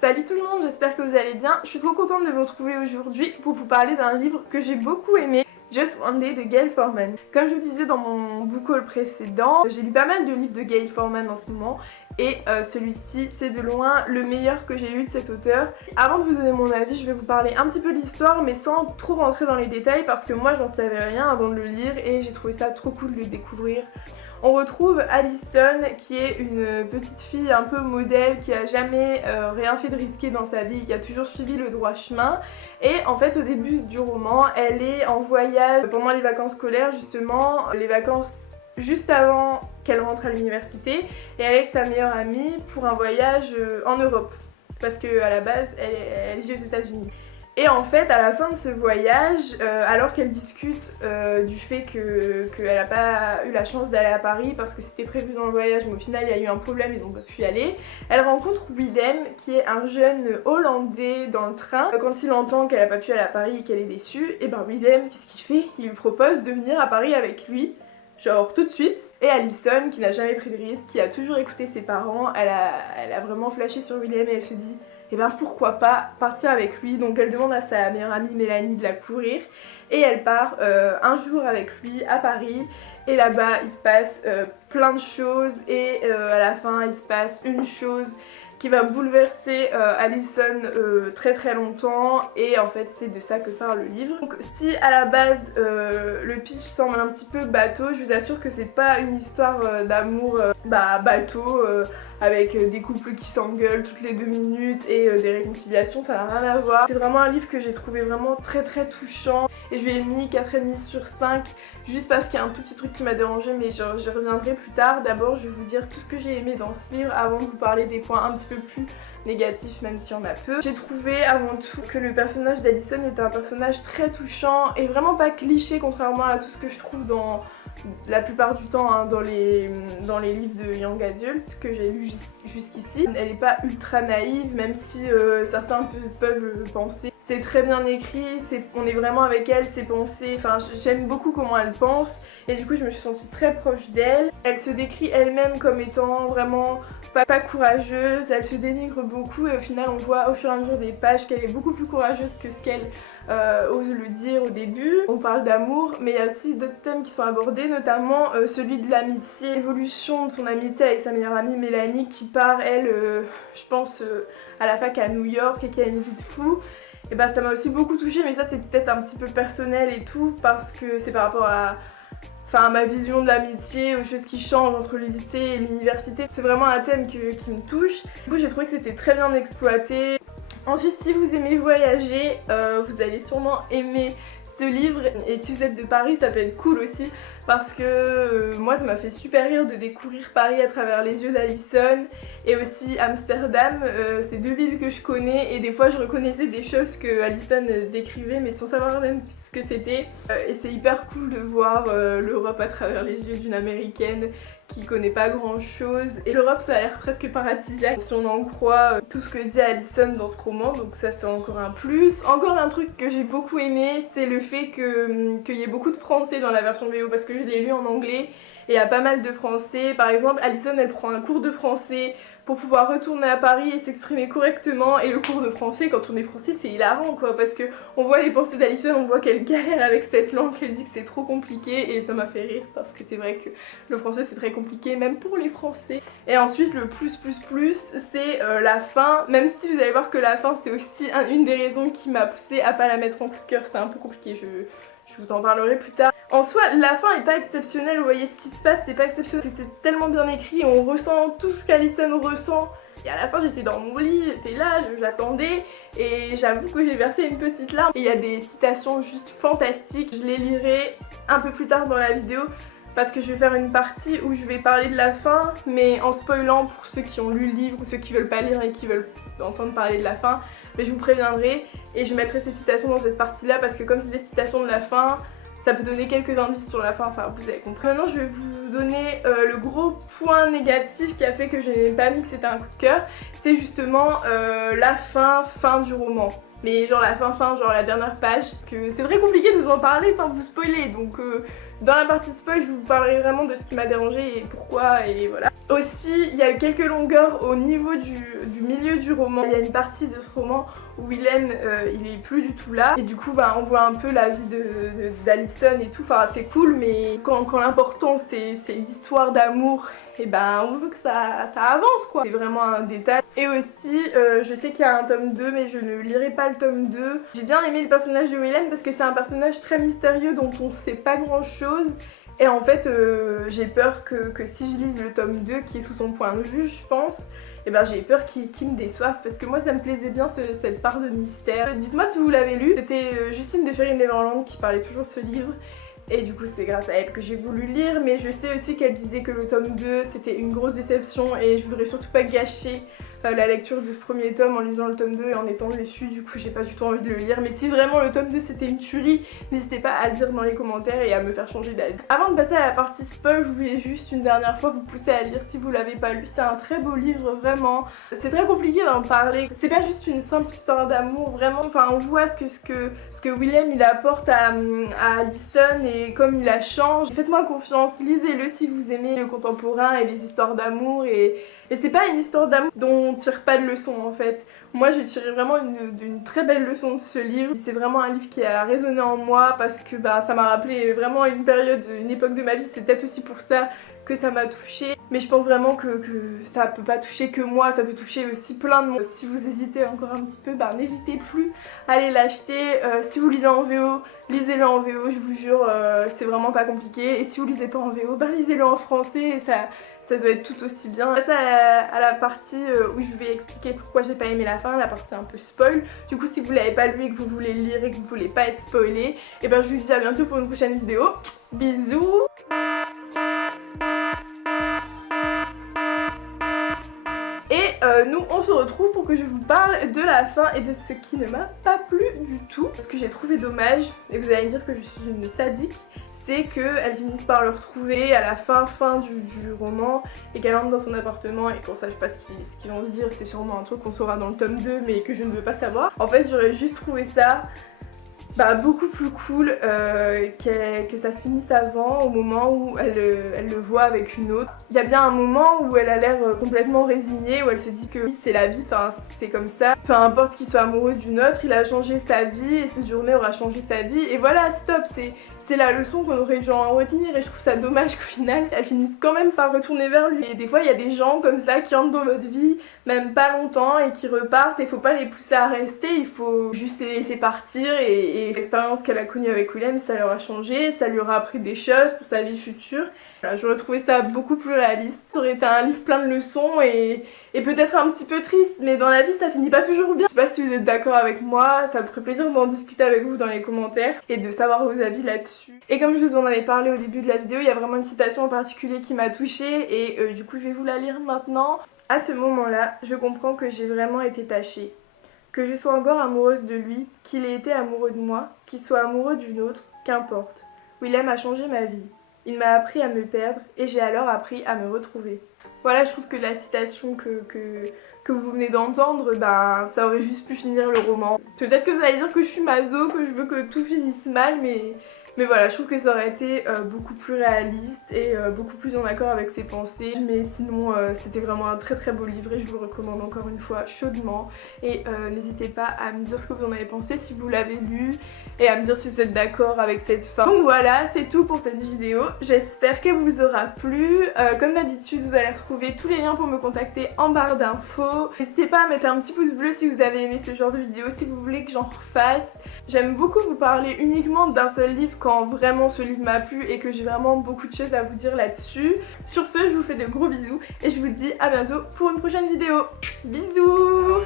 Salut tout le monde, j'espère que vous allez bien. Je suis trop contente de vous retrouver aujourd'hui pour vous parler d'un livre que j'ai beaucoup aimé, Just One Day de Gayle Forman. Comme je vous disais dans mon book haul précédent, j'ai lu pas mal de livres de Gayle Forman en ce moment et celui-ci c'est de loin le meilleur que j'ai lu de cet auteur. Avant de vous donner mon avis, je vais vous parler un petit peu de l'histoire mais sans trop rentrer dans les détails parce que moi j'en savais rien avant de le lire et j'ai trouvé ça trop cool de le découvrir. On retrouve Allison qui est une petite fille un peu modèle qui a jamais rien fait de risqué dans sa vie, qui a toujours suivi le droit chemin. Et en fait au début du roman, elle est en voyage pendant les vacances scolaires justement, les vacances juste avant qu'elle rentre à l'université, et elle est avec sa meilleure amie pour un voyage en Europe. Parce qu'à la base, elle vit aux États-Unis. Et en fait, à la fin de ce voyage, alors qu'elle discute du fait qu'elle n'a pas eu la chance d'aller à Paris parce que c'était prévu dans le voyage, mais au final il y a eu un problème, ils n'ont pas pu y aller, elle rencontre Willem qui est un jeune Hollandais dans le train. Quand il entend qu'elle n'a pas pu aller à Paris et qu'elle est déçue, et ben Willem, qu'est-ce qu'il fait? Il lui propose de venir à Paris avec lui, genre tout de suite. Et Allison, qui n'a jamais pris de risque, qui a toujours écouté ses parents, elle a vraiment flashé sur Willem et elle se dit et ben pourquoi pas partir avec lui. Donc elle demande à sa meilleure amie Mélanie de la courir et elle part un jour avec lui à Paris. Et là-bas il se passe plein de choses et à la fin il se passe une chose qui va bouleverser Allison très très longtemps, et en fait c'est de ça que parle le livre. Donc si à la base le pitch semble un petit peu bateau, je vous assure que c'est pas une histoire d'amour bateau avec des couples qui s'engueulent toutes les 2 minutes et des réconciliations, ça n'a rien à voir. C'est vraiment un livre que j'ai trouvé vraiment très très touchant et je lui ai mis 4,5 sur 5 juste parce qu'il y a un tout petit truc qui m'a dérangé, mais j'y reviendrai plus tard. D'abord je vais vous dire tout ce que j'ai aimé dans ce livre avant de vous parler des points un petit peu plus négatifs, même si on a peu. J'ai trouvé avant tout que le personnage d'Allison était un personnage très touchant et vraiment pas cliché, contrairement à tout ce que je trouve dans la plupart du temps dans les livres de Young Adult que j'ai lu jusqu'ici. Elle n'est pas ultra naïve, même si certains peuvent le penser. C'est très bien écrit, on est vraiment avec elle, ses pensées, enfin j'aime beaucoup comment elle pense et du coup je me suis sentie très proche d'elle. Elle se décrit elle-même comme étant vraiment pas courageuse, elle se dénigre beaucoup et au final on voit au fur et à mesure des pages qu'elle est beaucoup plus courageuse que ce qu'elle ose le dire au début. On parle d'amour mais il y a aussi d'autres thèmes qui sont abordés, notamment celui de l'amitié, l'évolution de son amitié avec sa meilleure amie Mélanie qui part elle, je pense à la fac à New York et qui a une vie de fou. Et bah ça m'a aussi beaucoup touchée, mais ça c'est peut-être un petit peu personnel et tout parce que c'est par rapport à ma vision de l'amitié, aux choses qui changent entre le lycée et l'université. C'est vraiment un thème qui me touche. Du coup j'ai trouvé que c'était très bien exploité. Ensuite si vous aimez voyager, vous allez sûrement aimer ce livre, et si vous êtes de Paris ça peut être cool aussi parce que moi ça m'a fait super rire de découvrir Paris à travers les yeux d'Allison et aussi Amsterdam. C'est 2 villes que je connais et des fois je reconnaissais des choses que Allison décrivait mais sans savoir même ce que c'était, et c'est hyper cool de voir l'Europe à travers les yeux d'une américaine qui connaît pas grand chose, et l'Europe ça a l'air presque paradisiaque si on en croit tout ce que dit Allison dans ce roman, donc ça c'est encore un plus. Encore un truc que j'ai beaucoup aimé, c'est le fait qu'il y ait beaucoup de français dans la version VO parce que je l'ai lu en anglais et il y a pas mal de français. Par exemple Allison elle prend un cours de français pour pouvoir retourner à Paris et s'exprimer correctement, et le cours de français quand on est français c'est hilarant quoi, parce que on voit les pensées d'Allison, on voit qu'elle galère avec cette langue, qu'elle dit que c'est trop compliqué et ça m'a fait rire parce que c'est vrai que le français c'est très compliqué même pour les français. Et ensuite le plus c'est la fin, même si vous allez voir que la fin c'est aussi une des raisons qui m'a poussée à pas la mettre en coup de cœur, c'est un peu compliqué, je vous en parlerai plus tard. En soi, la fin est pas exceptionnelle, vous voyez ce qui se passe, c'est pas exceptionnel parce que c'est tellement bien écrit, on ressent tout ce qu'Allison ressent. Et à la fin j'étais dans mon lit, j'étais là, j'attendais et j'avoue que j'ai versé une petite larme. Et il y a des citations juste fantastiques, je les lirai un peu plus tard dans la vidéo parce que je vais faire une partie où je vais parler de la fin mais en spoilant pour ceux qui ont lu le livre ou ceux qui veulent pas lire et qui veulent entendre parler de la fin. Mais je vous préviendrai et je mettrai ces citations dans cette partie là parce que comme c'est des citations de la fin, ça peut donner quelques indices sur la fin, enfin vous avez compris. Maintenant je vais vous donner le gros point négatif qui a fait que je n'ai pas mis que c'était un coup de cœur. C'est justement la fin du roman. Mais genre la fin, genre la dernière page, que c'est très compliqué de vous en parler sans vous spoiler. Donc dans la partie spoil je vous parlerai vraiment de ce qui m'a dérangé et pourquoi et voilà. Aussi, il y a eu quelques longueurs au niveau du milieu du roman. Il y a une partie de ce roman où Willem, il est plus du tout là. Et du coup, on voit un peu la vie d'Alison et tout. Enfin, c'est cool, mais quand l'important, c'est l'histoire d'amour, et on veut que ça avance, quoi. C'est vraiment un détail. Et aussi, je sais qu'il y a un tome 2, mais je ne lirai pas le tome 2. J'ai bien aimé le personnage de Willem parce que c'est un personnage très mystérieux dont on sait pas grand-chose. Et en fait, j'ai peur que si je lise le tome 2, qui est sous son point de vue, je pense, j'ai peur qu'il me déçoive, parce que moi ça me plaisait bien cette part de mystère. Dites-moi si vous l'avez lu, c'était Justine de Fairy Neverland qui parlait toujours de ce livre. Et du coup c'est grâce à elle que j'ai voulu lire, mais je sais aussi qu'elle disait que le tome 2 c'était une grosse déception et je voudrais surtout pas gâcher la lecture de ce premier tome en lisant le tome 2 et en étant déçue. Du coup j'ai pas du tout envie de le lire, mais si vraiment le tome 2 c'était une tuerie, n'hésitez pas à le dire dans les commentaires et à me faire changer d'avis. Avant de passer à la partie spoil, je voulais juste une dernière fois vous pousser à lire si vous l'avez pas lu. C'est un très beau livre, vraiment. C'est très compliqué d'en parler, c'est pas juste une simple histoire d'amour, vraiment. Enfin, on voit ce que Willem il apporte à Alison et comme il la change. Faites-moi confiance, lisez-le si vous aimez le contemporain et les histoires d'amour. Et c'est pas une histoire d'amour dont on tire pas de leçon en fait. Moi j'ai tiré vraiment une très belle leçon de ce livre. C'est vraiment un livre qui a résonné en moi parce que ça m'a rappelé vraiment une période, une époque de ma vie. C'est peut-être aussi pour ça que ça m'a touchée. Mais je pense vraiment que ça peut pas toucher que moi, ça peut toucher aussi plein de monde. Si vous hésitez encore un petit peu, n'hésitez plus à aller l'acheter. Si vous lisez en VO, lisez-le en VO, je vous jure, c'est vraiment pas compliqué. Et si vous lisez pas en VO, lisez-le en français et ça doit être tout aussi bien. Ça à la partie où je vais expliquer pourquoi j'ai pas aimé la fin, la partie un peu spoil. Du coup si vous l'avez pas lu et que vous voulez le lire et que vous voulez pas être spoilé, je vous dis à bientôt pour une prochaine vidéo. Bisous. Et nous on se retrouve pour que je vous parle de la fin et de ce qui ne m'a pas plu du tout. Ce que j'ai trouvé dommage, et vous allez me dire que je suis une sadique, c'est qu'elle finisse par le retrouver à la fin du roman et qu'elle entre dans son appartement et qu'on sache pas ce qu'ils vont se dire. C'est sûrement un truc qu'on saura dans le tome 2 mais que je ne veux pas savoir. En fait j'aurais juste trouvé ça beaucoup plus cool que ça se finisse avant, au moment où elle le voit avec une autre. Il y a bien un moment où elle a l'air complètement résignée, où elle se dit que oui, c'est la vie, c'est comme ça. Peu importe qu'il soit amoureux d'une autre, il a changé sa vie et cette journée aura changé sa vie. Et voilà, stop, c'est la leçon qu'on aurait dû en retenir et je trouve ça dommage qu'au final elles finissent quand même par retourner vers lui. Et des fois il y a des gens comme ça qui entrent dans votre vie même pas longtemps et qui repartent et faut pas les pousser à rester, il faut juste les laisser partir et l'expérience qu'elle a connue avec Willem ça leur a changé, ça lui aura appris des choses pour sa vie future. Voilà, j'aurais trouvé ça beaucoup plus réaliste. Ça aurait été un livre plein de leçons et peut-être un petit peu triste, mais dans la vie ça finit pas toujours bien. Je sais pas si vous êtes d'accord avec moi, ça me ferait plaisir d'en discuter avec vous dans les commentaires et de savoir vos avis là-dessus. Et comme je vous en avais parlé au début de la vidéo, il y a vraiment une citation en particulier qui m'a touchée et du coup je vais vous la lire maintenant. À ce moment-là, je comprends que j'ai vraiment été tâchée. Que je sois encore amoureuse de lui, qu'il ait été amoureux de moi, qu'il soit amoureux d'une autre, qu'importe. Willem a changé ma vie. Il m'a appris à me perdre et j'ai alors appris à me retrouver. Voilà, je trouve que la citation que vous venez d'entendre, ça aurait juste pu finir le roman. Peut-être que vous allez dire que je suis maso, que je veux que tout finisse mal, mais voilà, je trouve que ça aurait été beaucoup plus réaliste et beaucoup plus en accord avec ses pensées. Mais sinon, c'était vraiment un très très beau livre et je vous le recommande encore une fois chaudement. Et n'hésitez pas à me dire ce que vous en avez pensé si vous l'avez lu et à me dire si vous êtes d'accord avec cette fin. Donc voilà, c'est tout pour cette vidéo. J'espère qu'elle vous aura plu. Comme d'habitude, vous allez retrouver tous les liens pour me contacter en barre d'infos. N'hésitez pas à mettre un petit pouce bleu si vous avez aimé ce genre de vidéo, si vous voulez que j'en refasse. J'aime beaucoup vous parler uniquement d'un seul livre quand vraiment ce livre m'a plu et que j'ai vraiment beaucoup de choses à vous dire là-dessus. Sur ce, je vous fais de gros bisous et je vous dis à bientôt pour une prochaine vidéo. Bisous!